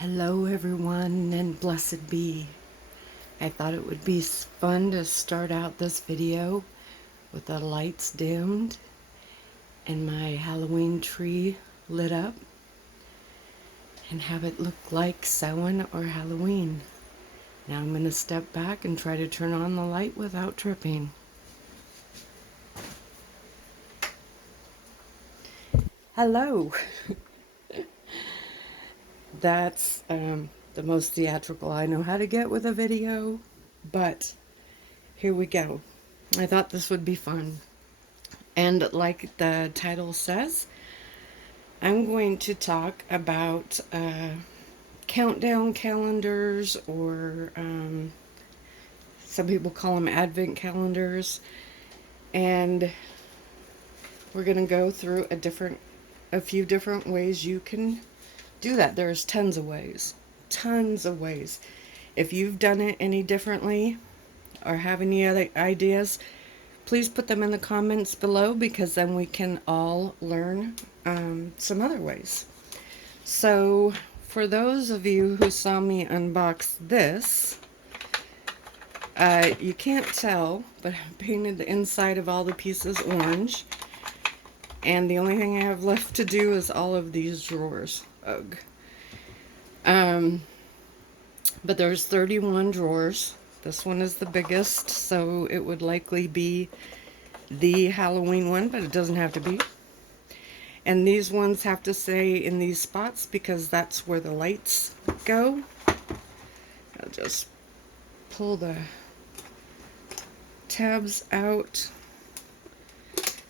Hello everyone and blessed be. I thought it would be fun to start out this video with the lights dimmed and my Halloween tree lit up and have it look like Samhain or Halloween. Now I'm going to step back and try to turn on the light without tripping. Hello! That's the most theatrical I know how to get with a video, but here we go. I thought this would be fun. And like the title says, I'm going to talk about countdown calendars, or some people call them advent calendars. And we're going to go through a few different ways you can do that. There's tons of ways. Tons of ways. If you've done it any differently or have any other ideas, please put them in the comments below, because then we can all learn some other ways. So for those of you who saw me unbox this, you can't tell, but I painted the inside of all the pieces orange. And the only thing I have left to do is all of these drawers. Ugh. But there's 31 drawers. This one is the biggest, so it would likely be the Halloween one, but it doesn't have to be. And these ones have to stay in these spots because that's where the lights go. I'll just pull the tabs out.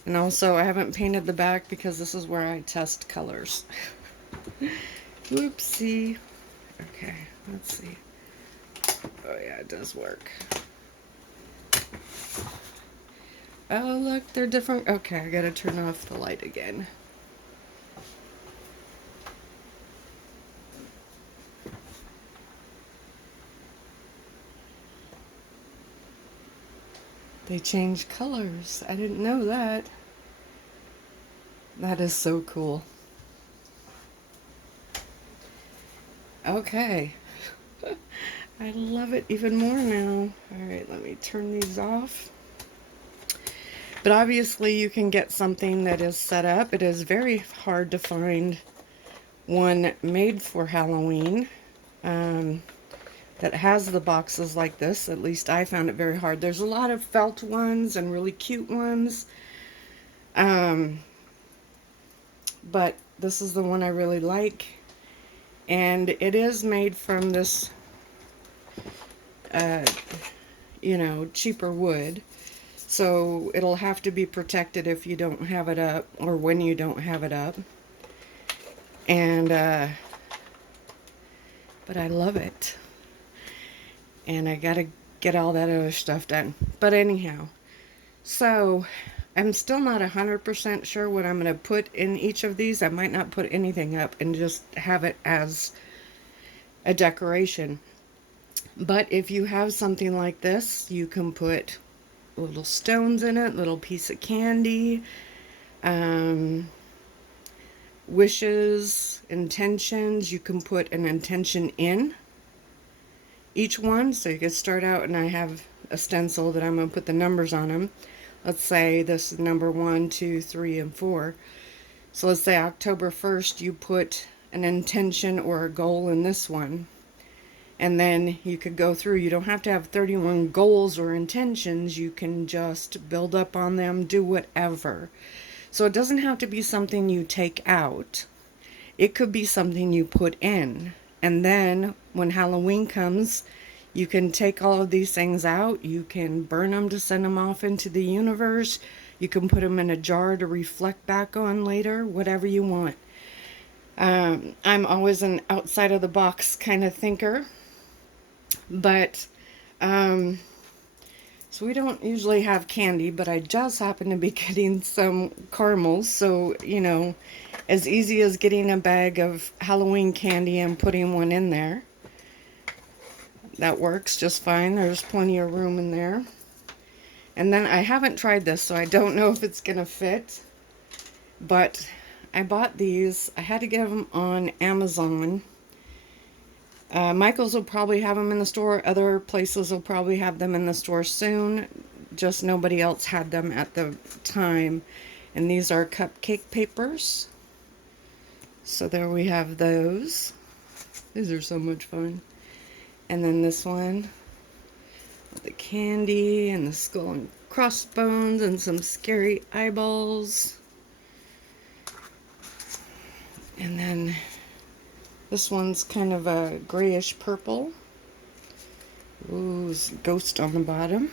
And also, I haven't painted the back because this is where I test colors. Whoopsie. Okay, let's see. Oh yeah, it does work. Oh look, they're different. Okay, I gotta turn off the light again. They change colors. I didn't know that. That is so cool. Okay. I love it even more now. Alright, let me turn these off. But obviously you can get something that is set up. It is very hard to find one made for Halloween that has the boxes like this. At least I found it very hard. There's a lot of felt ones and really cute ones. But this is the one I really like. And it is made from this, cheaper wood. So it'll have to be protected if you don't have it up, or when you don't have it up. And, but I love it. And I gotta get all that other stuff done. But anyhow, so I'm still not 100% sure what I'm going to put in each of these. I might not put anything up and just have it as a decoration. But if you have something like this, you can put little stones in it, little piece of candy, wishes, intentions. You can put an intention in each one. So you could start out, and I have a stencil that I'm going to put the numbers on them. Let's say this is number 1, 2, 3, and 4. So let's say October 1st, you put an intention or a goal in this one. And then you could go through. You don't have to have 31 goals or intentions. You can just build up on them, do whatever. So it doesn't have to be something you take out. It could be something you put in. And then when Halloween comes, you can take all of these things out. You can burn them to send them off into the universe. You can put them in a jar to reflect back on later, whatever you want. I'm always an outside of the box kind of thinker. But, so we don't usually have candy, but I just happen to be getting some caramels. So, as easy as getting a bag of Halloween candy and putting one in there. That works just fine. There's plenty of room in there. And then I haven't tried this, so I don't know if it's going to fit. But I bought these. I had to get them on Amazon. Michael's will probably have them in the store. Other places will probably have them in the store soon. Just nobody else had them at the time. And these are cupcake papers. So there we have those. These are so much fun. And then this one with the candy and the skull and crossbones and some scary eyeballs. And then this one's kind of a grayish purple. Ooh, there's a ghost on the bottom.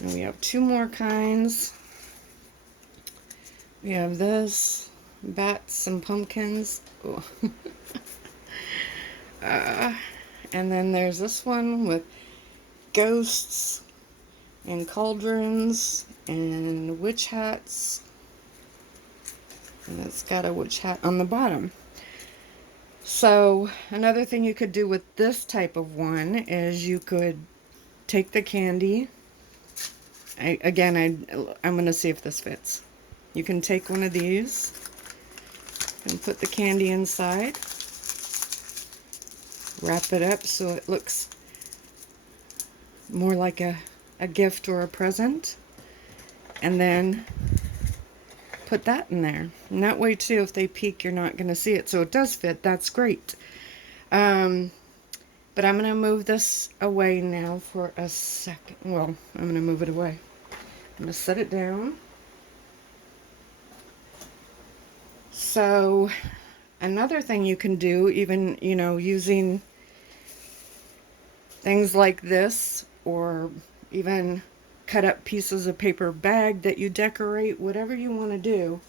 And we have two more kinds. We have this, bats and pumpkins. Oh. And then there's this one with ghosts and cauldrons and witch hats. And it's got a witch hat on the bottom. So another thing you could do with this type of one is you could take the candy. I'm going to see if this fits. You can take one of these and put the candy inside. Wrap it up so it looks more like a gift or a present. And then put that in there. And that way too, if they peek, you're not going to see it. So it does fit. That's great. But I'm going to move this away now for a second. Well, I'm going to move it away. I'm going to set it down. So another thing you can do, even, you know, using things like this, or even cut up pieces of paper bag that you decorate, whatever you want to do,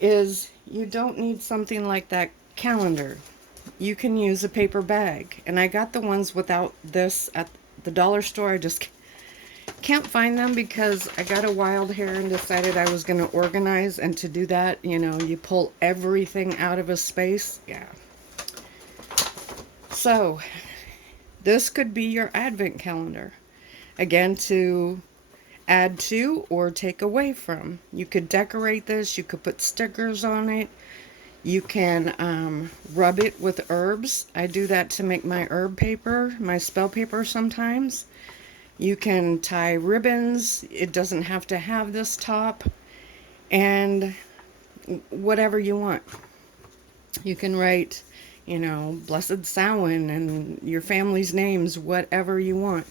is you don't need something like that calendar. You can use a paper bag. And I got the ones without this at the dollar store. I just can't find them because I got a wild hair and decided I was going to organize, and to do that, you know, you pull everything out of a space. Yeah. So this could be your advent calendar. Again, to add to or take away from. You could decorate this. You could put stickers on it. You can rub it with herbs. I do that to make my herb paper, my spell paper sometimes. You can tie ribbons. It doesn't have to have this top. And whatever you want. You can write, you know, Blessed Samhain and your family's names, whatever you want.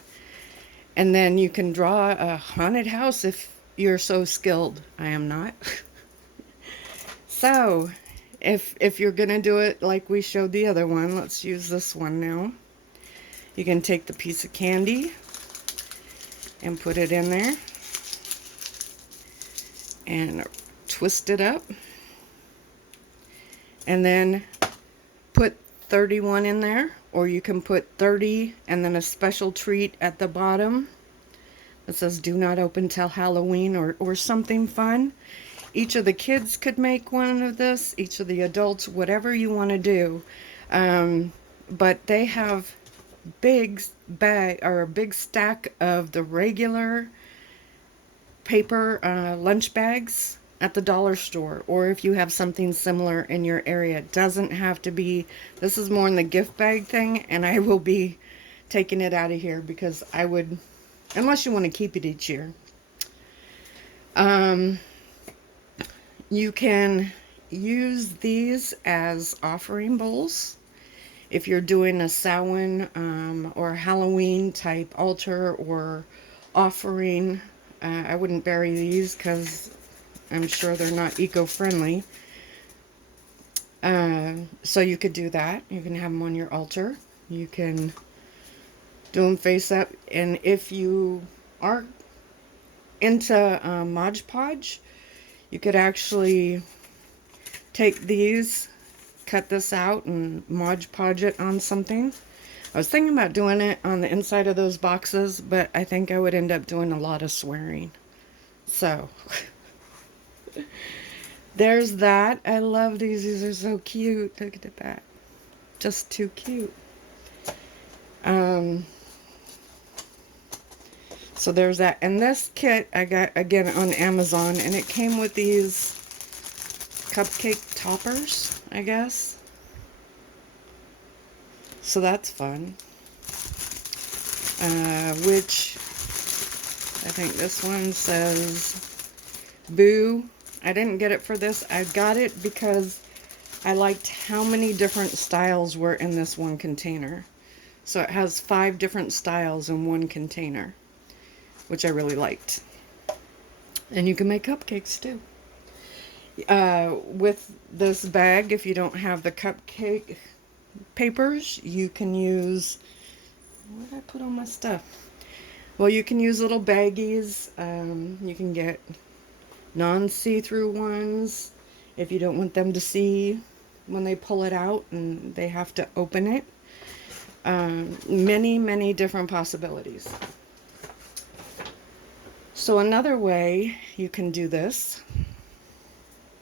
And then you can draw a haunted house if you're so skilled. I am not. So, if you're going to do it like we showed the other one, let's use this one now. You can take the piece of candy and put it in there. And twist it up. And then put 31 in there. Or you can put 30 and then a special treat at the bottom that says do not open till Halloween, or something fun. Each of the kids could make one of this, each of the adults, whatever you want to do. But they have big bag or a big stack of the regular paper lunch bags at the dollar store, or if you have something similar in your area. It doesn't have to be, this is more in the gift bag thing, and I will be taking it out of here because I would, unless you want to keep it each year. You can use these as offering bowls if you're doing a Samhain or Halloween type altar or offering. I wouldn't bury these because I'm sure they're not eco-friendly. So you could do that. You can have them on your altar. You can do them face up. And if you are into Mod Podge, you could actually take these, cut this out, and Mod Podge it on something. I was thinking about doing it on the inside of those boxes, but I think I would end up doing a lot of swearing. So there's that. I love these. These are so cute. Look at that. Just too cute. So there's that. And this kit I got again on Amazon, and it came with these cupcake toppers, I guess. So that's fun. Which I think this one says Boo. I didn't get it for this. I got it because I liked how many different styles were in this one container. So it has 5 different styles in one container, which I really liked. And you can make cupcakes too. With this bag, if you don't have the cupcake papers, you can use, what did I put on my stuff? Well, you can use little baggies. You can get non-see-through ones if you don't want them to see when they pull it out and they have to open it. Many different possibilities. So another way you can do this,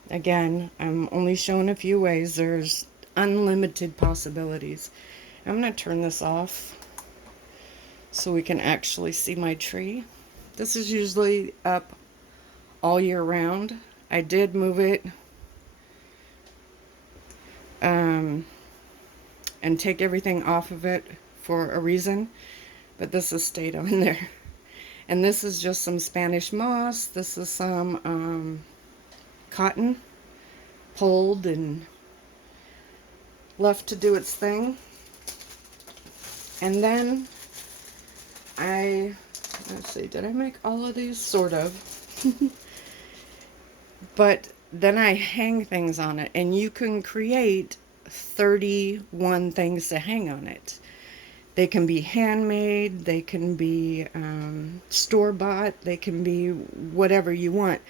again, I'm only showing a few ways. There's unlimited possibilities. I'm going to turn this off so we can actually see my tree. This is usually up all year round. I did move it and take everything off of it for a reason, but this has stayed on there. And this is just some Spanish moss. This is some cotton pulled and left to do its thing. And then let's see, did I make all of these? Sort of. But then I hang things on it, and you can create 31 things to hang on it. They can be handmade, they can be store-bought, they can be whatever you want.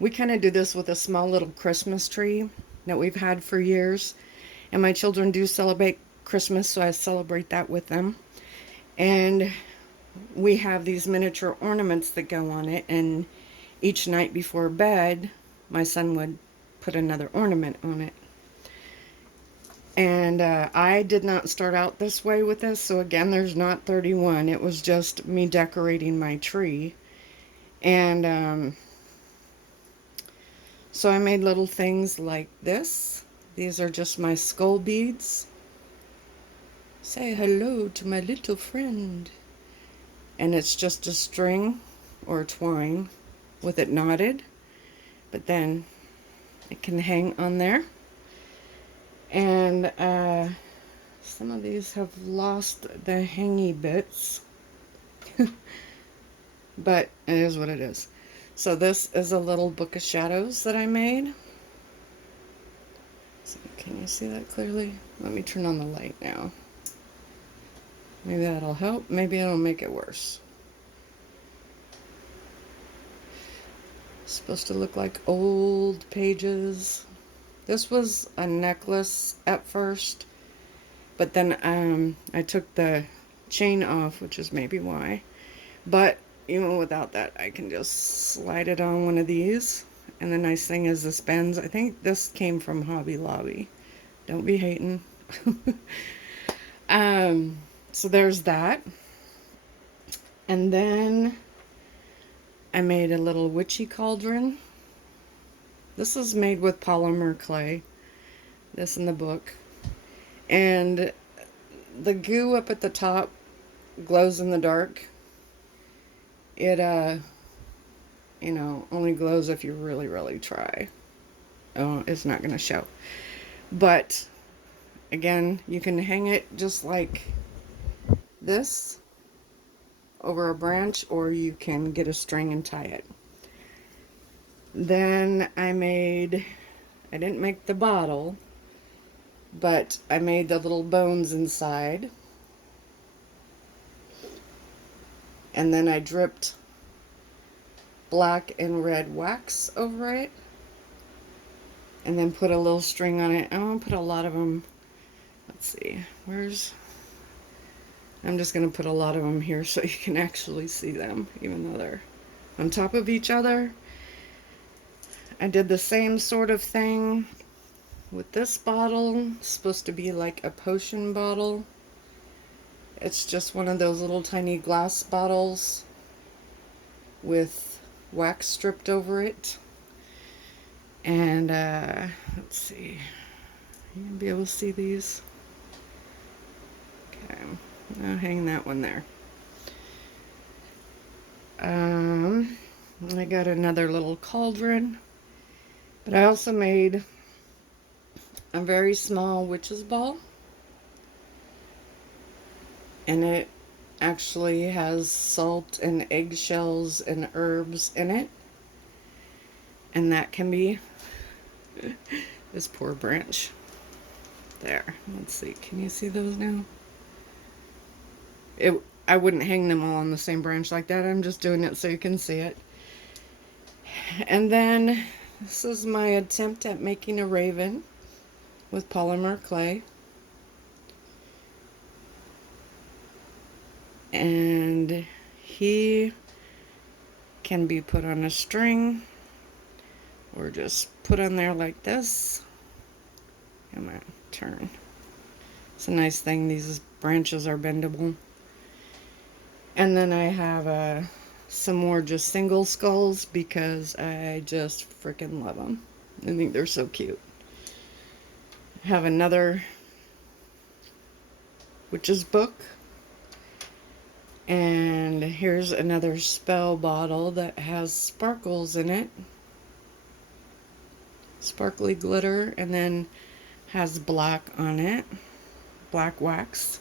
We kind of do this with a small little Christmas tree that we've had for years. And my children do celebrate Christmas, so I celebrate that with them. And we have these miniature ornaments that go on it, and each night before bed, my son would put another ornament on it. And I did not start out this way with this, so again, there's not 31. It was just me decorating my tree. And so I made little things like this. These are just my skull beads. Say hello to my little friend. And it's just a string or twine with it knotted, but then it can hang on there. And some of these have lost the hangy bits, but it is what it is. So this is a little book of shadows that I made. So can you see that clearly? Let me turn on the light now. Maybe that'll help. Maybe it'll make it worse. It's supposed to look like old pages. This was a necklace at first, but then I took the chain off, which is maybe why. But even without that, I can just slide it on one of these. And the nice thing is this bends. I think this came from Hobby Lobby. Don't be hating. So there's that. And then I made a little Witchy Cauldron. This is made with Polymer Clay. This in the book. And the goo up at the top glows in the dark. It, you know, only glows if you really try. Oh, it's not going to show. But, again, you can hang it just like this over a branch, or you can get a string and tie it. Then I didn't make the bottle, but I made the little bones inside. And then I dripped black and red wax over it. And then put a little string on it. I'm going to put a lot of them. Let's see. I'm just going to put a lot of them here so you can actually see them, even though they're on top of each other. I did the same sort of thing with this bottle. It's supposed to be like a potion bottle. It's just one of those little tiny glass bottles with wax stripped over it. And let's see, you can be able to see these. I'll hang that one there. I got another little cauldron, but I also made a very small witch's ball, and it actually has salt and eggshells and herbs in it, and that can be this poor branch there. Let's see, can you see those now? I wouldn't hang them all on the same branch like that. I'm just doing it so you can see it. And then this is my attempt at making a raven with polymer clay. And he can be put on a string or just put on there like this. Come on, turn. It's a nice thing, these branches are bendable. And then I have some more just single skulls because I just freaking love them. I think they're so cute. I have another witch's book. And here's another spell bottle that has sparkles in it. Sparkly glitter, and then has black on it. Black wax.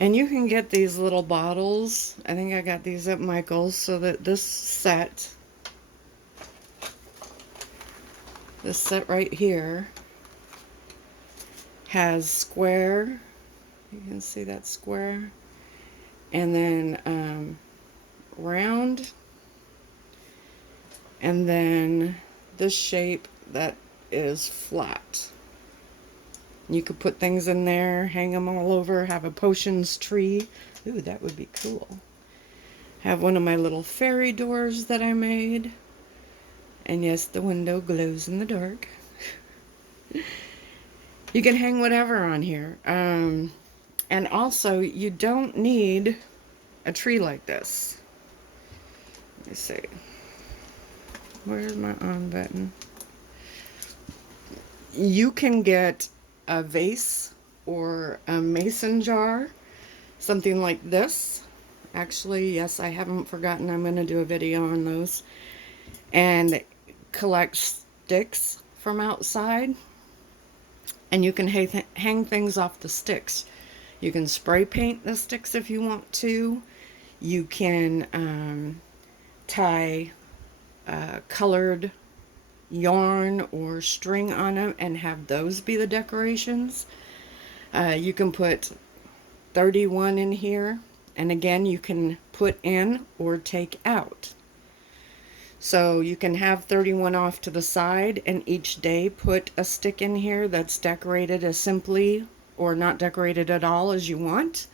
And you can get these little bottles. I think I got these at Michael's, so that this set right here has square. You can see that square. And then round. And then this shape that is flat. You could put things in there, hang them all over, have a potions tree. Ooh, that would be cool. Have one of my little fairy doors that I made. And yes, the window glows in the dark. You can hang whatever on here. And also, you don't need a tree like this. Let me see. Where's my on button? You can get a vase or a mason jar, something like this. Actually, yes, I haven't forgotten. I'm going to do a video on those. And collect sticks from outside. And you can hang things off the sticks. You can spray paint the sticks if you want to. You can tie colored yarn or string on them and have those be the decorations. You can put 31 in here, and again you can put in or take out. So you can have 31 off to the side, and each day put a stick in here that's decorated as simply or not decorated at all as you want.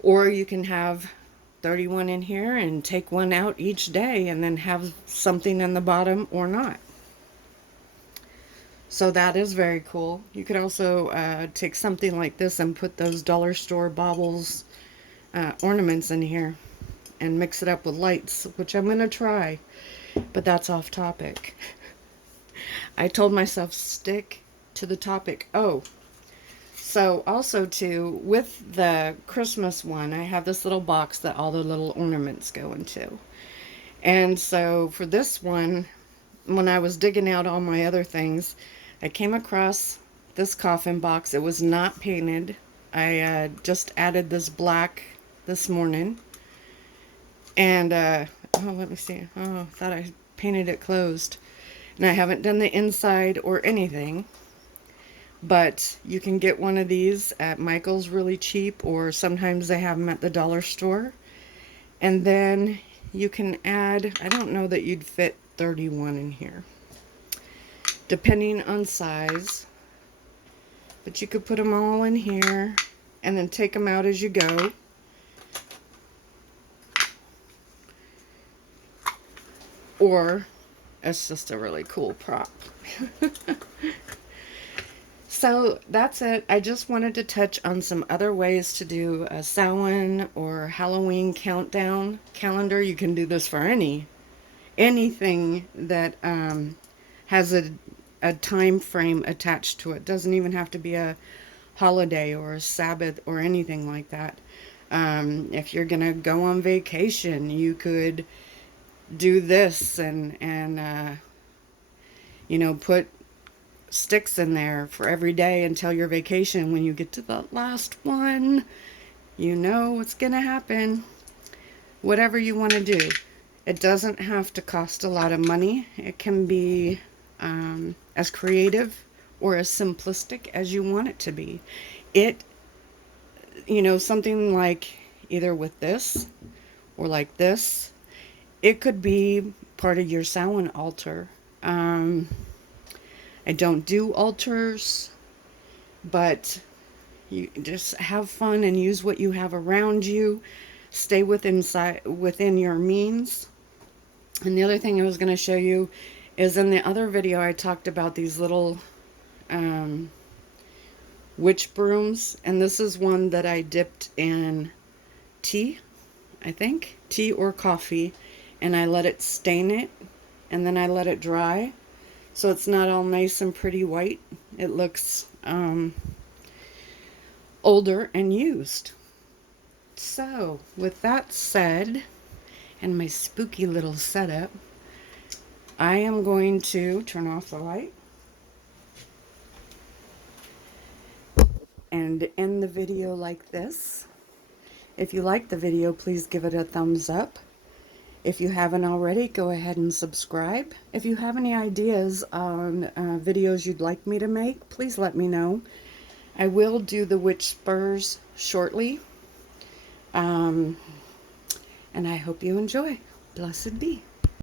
Or you can have 31 in here and take one out each day and then have something in the bottom or not. So that is very cool. You could also take something like this and put those dollar store baubles ornaments in here and mix it up with lights, which I'm going to try, but that's off topic. I told myself stick to the topic. Oh, so also too, with the Christmas one, I have this little box that all the little ornaments go into. And so for this one, when I was digging out all my other things, I came across this coffin box. It was not painted. I just added this black this morning. And, oh, let me see. Oh, I thought I painted it closed. And I haven't done the inside or anything. But you can get one of these at Michael's really cheap, or sometimes they have them at the dollar store. And then you can add, I don't know that you'd fit 31 in here, depending on size. But you could put them all in here and then take them out as you go. Or it's just a really cool prop. So that's it. I just wanted to touch on some other ways to do a Samhain or Halloween countdown calendar. You can do this for anything that has a time frame attached to it. Doesn't even have to be a holiday or a Sabbath or anything like that. If you're gonna go on vacation, you could do this and you know, put sticks in there for every day until your vacation. When you get to the last one, you know what's gonna happen. Whatever you want to do. It doesn't have to cost a lot of money. It can be as creative or as simplistic as you want it to be. It, you know, something like either with this or like this, it could be part of your Samhain altar. I don't do altars, but you just have fun and use what you have around you. Stay within your means. And the other thing I was going to show you is in the other video I talked about these little witch brooms, and this is one that I dipped in tea, I think, tea or coffee, and I let it stain it, and then I let it dry, so it's not all nice and pretty white. It looks older and used. So, with that said, and my spooky little setup, I am going to turn off the light and end the video like this. If you like the video, please give it a thumbs up. If you haven't already, go ahead and subscribe. If you have any ideas on videos you'd like me to make, please let me know. I will do the witch spurs shortly. And I hope you enjoy. Blessed be.